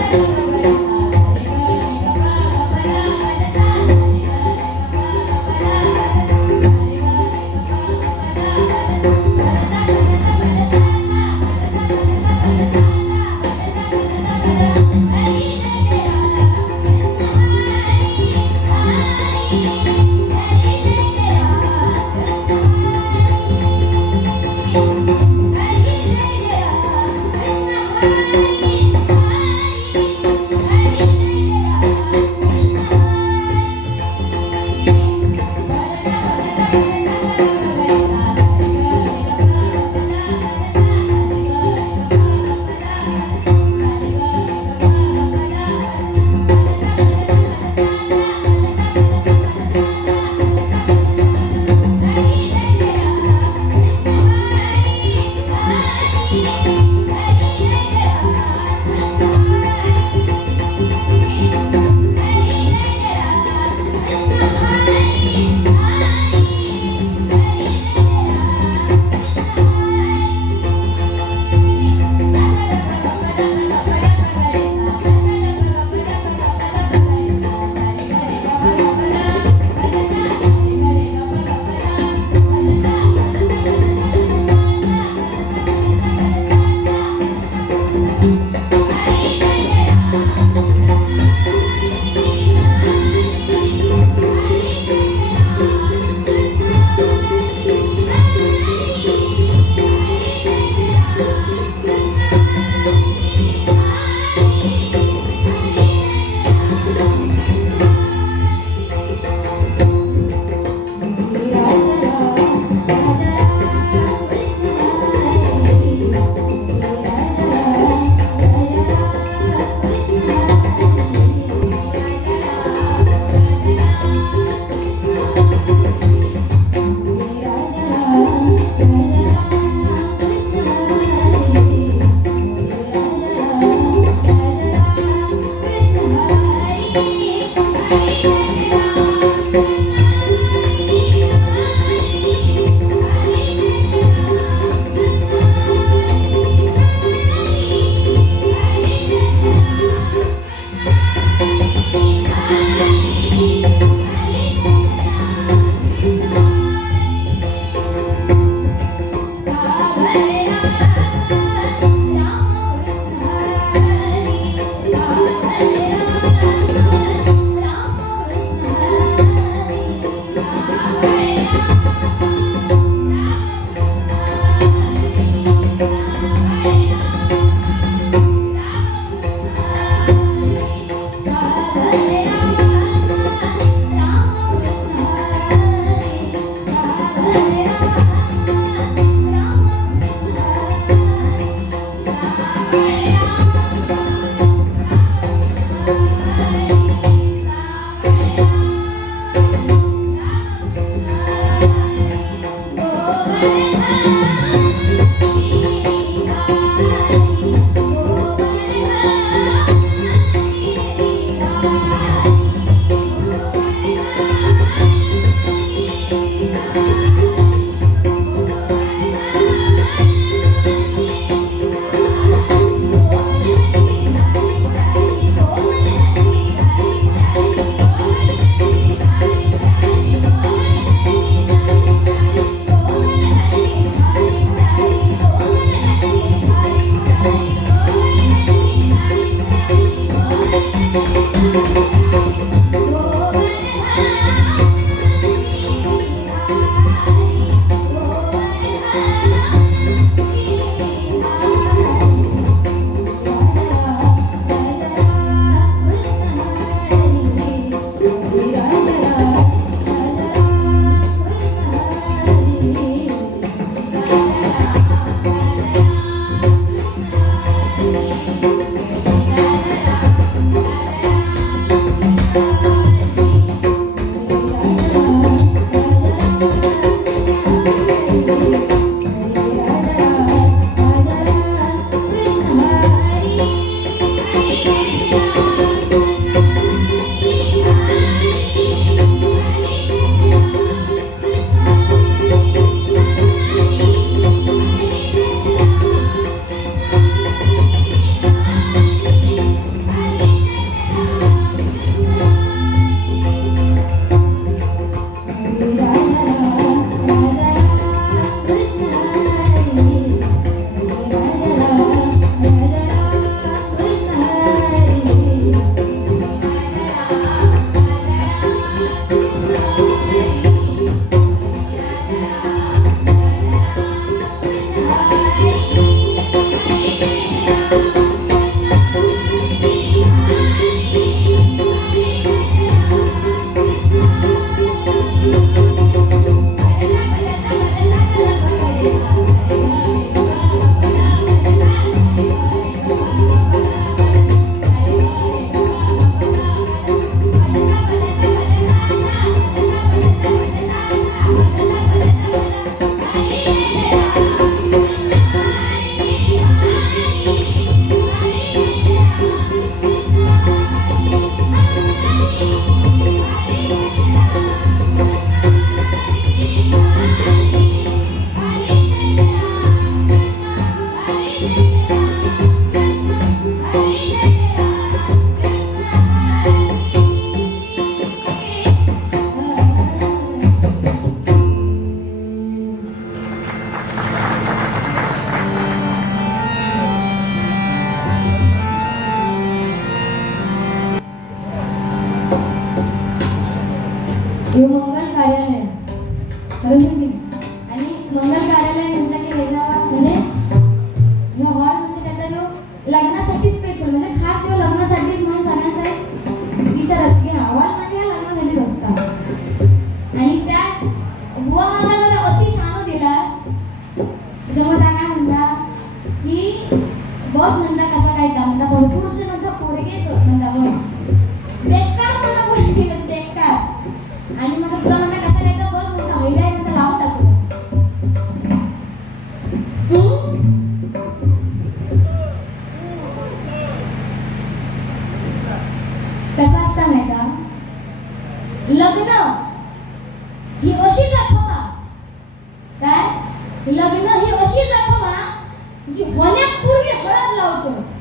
Música जमताना म्हणला की बघ म्हणला कसा काय म्हणता भरपूर असे म्हणता पोरगेच પૂરેપૂરી હળદ લાવતો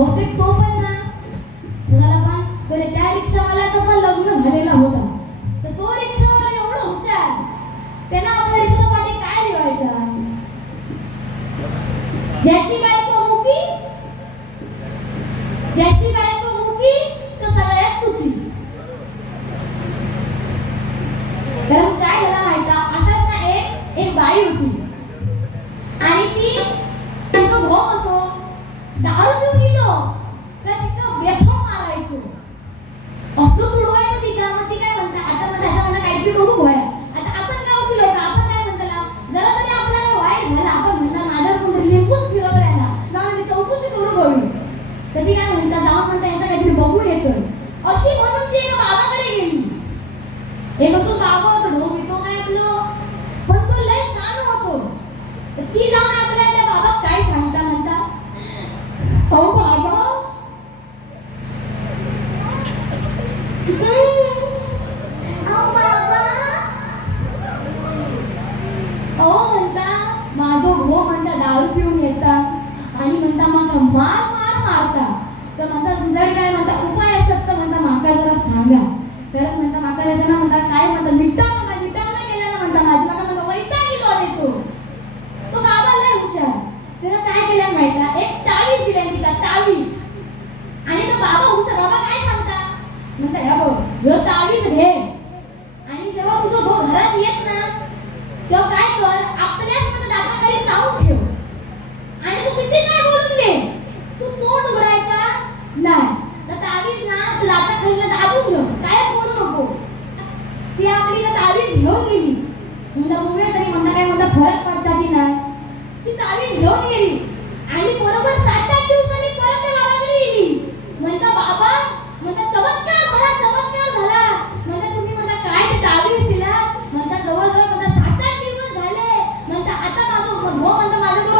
बहुतेक तो पण ना. झाला पण तर त्या रिक्षावाल्याचं पण लग्न झालेला होता. तर तो रिक्षावाला एवढा हुशार. त्यांना आपला रिक्षावाले काय लिवायचं ज्याची काय Pero tú मग हो म्हणतो माझं करू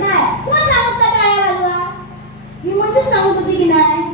काय? कोण सांगत काय वाजवा? मी म्हणून सांगत होती की नाही.